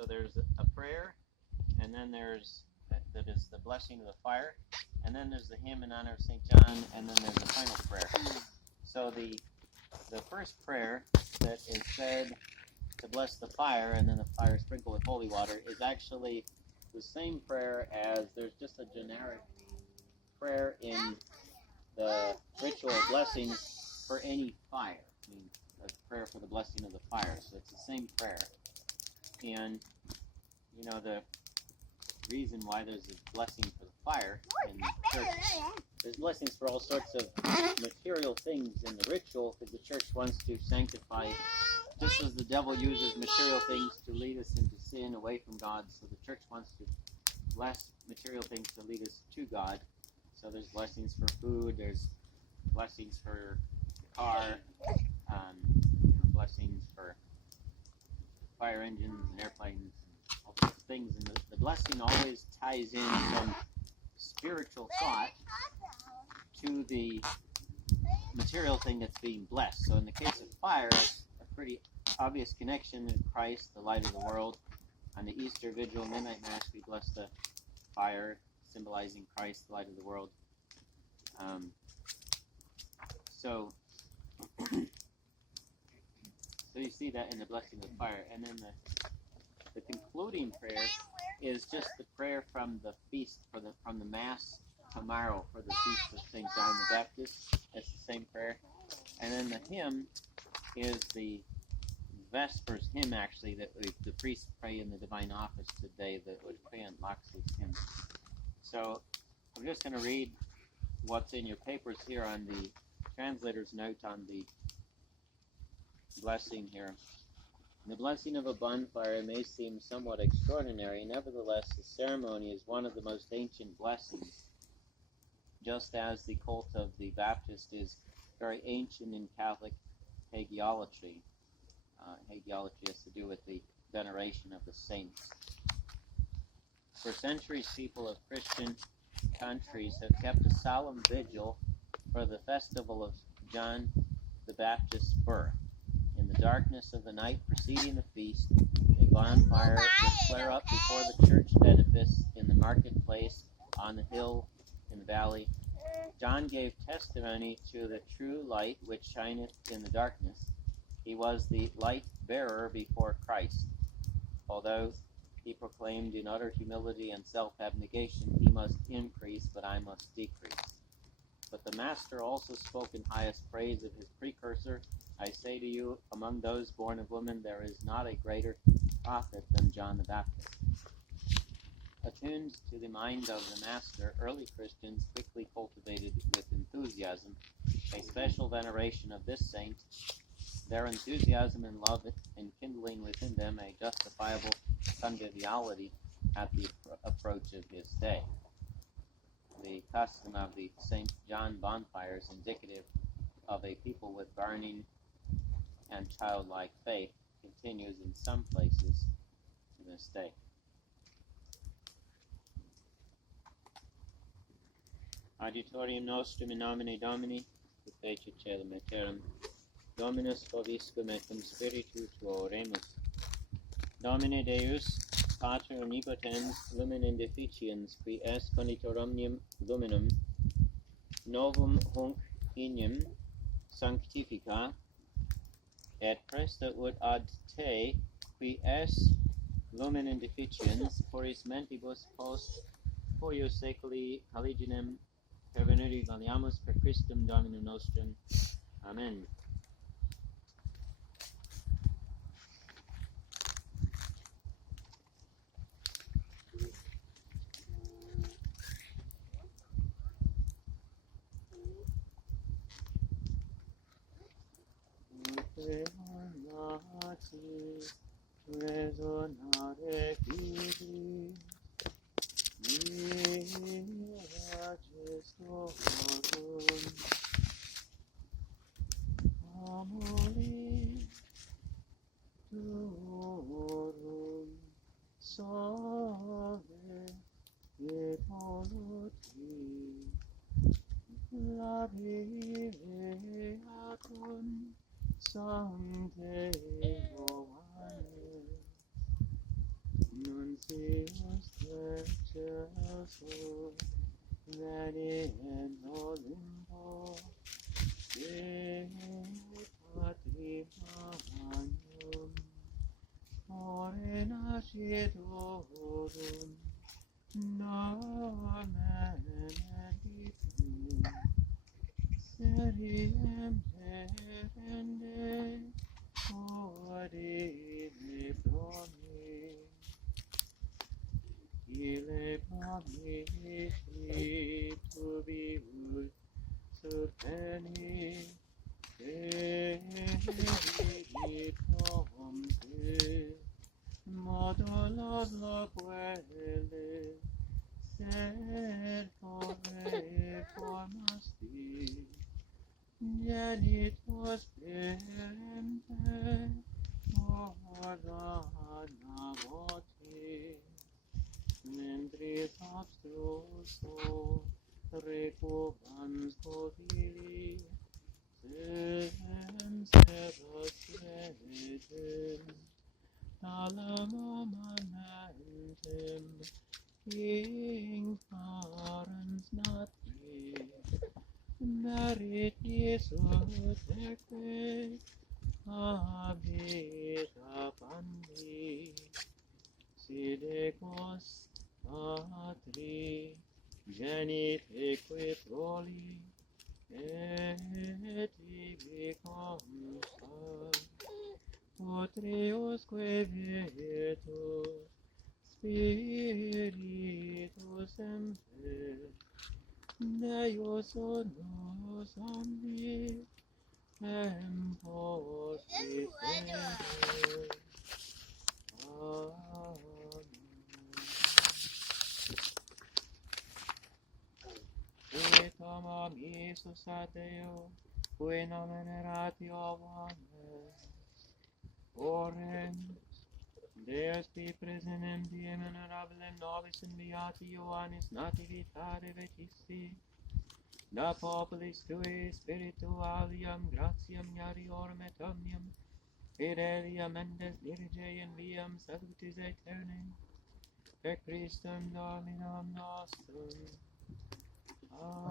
So there's a prayer, and then there's that is the blessing of the fire, and then there's the hymn in honor of St. John, and then there's the final prayer. So the first prayer that is said to bless the fire, and then the fire sprinkled with holy water, is actually the same prayer as there's just a generic prayer in the ritual blessings for any fire. I mean, a prayer for the blessing of the fire. So it's the same prayer. And, you know, the reason why there's a blessing for the fire in the church, there's blessings for all sorts of material things in the ritual, because the church wants to sanctify, just as the devil uses material things to lead us into sin away from God, so the church wants to bless material things to lead us to God. So there's blessings for food, there's blessings for the car, blessings for fire engines and airplanes, and all sorts of things. And the blessing always ties in some spiritual thought to the material thing that's being blessed. So in the case of fire, it's a pretty obvious connection to Christ, the light of the world. On the Easter Vigil Midnight Mass, we bless the fire, symbolizing Christ, the light of the world. So you see that in the blessing of the fire. And then the concluding prayer is just the prayer from the feast, from the Mass tomorrow for the feast of St. John the Baptist. That's the same prayer. And then the hymn is the Vespers hymn, actually, that the priests pray in the Divine Office today, that was St. Loxley's hymn. So I'm just going to read what's in your papers here on the translator's note on the blessing here. The blessing of a bonfire may seem somewhat extraordinary. Nevertheless, the ceremony is one of the most ancient blessings, just as the cult of the Baptist is very ancient in Catholic hagiolatry. Hagiolatry has to do with the veneration of the saints. For centuries, people of Christian countries have kept a solemn vigil for the festival of John the Baptist's birth. In the darkness of the night preceding the feast, a bonfire would flare up before the church edifice, in the marketplace, on the hill, in the valley. John gave testimony to the true light which shineth in the darkness. He was the light bearer before Christ. Although he proclaimed in utter humility and self-abnegation, he must increase, but I must decrease. But the Master also spoke in highest praise of his precursor. I say to you, among those born of woman, there is not a greater prophet than John the Baptist. Attuned to the mind of the Master, early Christians quickly cultivated with enthusiasm a special veneration of this saint, their enthusiasm and love enkindling within them a justifiable conviviality at the approach of his day. The custom of the St. John bonfires, indicative of a people with burning and childlike faith, continues in some places to this day. Auditorium nostrum in nomine Domini, et fecit caelum et terram. Dominus vobiscum et cum spiritu tuo oremus. Domine Deus, Pater omnipotens, lumen indeficiens, qui est conitor omnium luminum, novum hunc ignem sanctifica, et presta ut ad te, qui es lumen indeficiens, foris mentibus post foio seculi haliginem pervenere valiamus per Christum Dominum nostrum. Amen. Resonare fidi, mia gestorum, Sius Terceso, Veni in Olimpo, De Patrimonium, Ore nascitorum, Nomen editum, Seriem herende, Odine promi, Ile promisi tubius serpeni, Edit omque, modulos loquele, sed formasti, genitus perempte, ordana voti, mentris abstruso, recubans covili, Sedetem, alamamantem, infarens natri, meritis utque, habita pandi, sidecos patri, geniteque proli, et ibi consa, potriusque vietus, spiritus semper, Deus unus omnis, tempus vivere. Amen. Et amam Iesus ad Deo, qui nomen eratio omnes, oremus, Deus qui presentem diem honorabilem nobis in beati Ioannis nativitate vecisti, da populis tui spiritualiam gratiam iariorum et omnium fideliam mendes dirige in viam salutis aeterne, per Christum Dominum nostrum. Amen.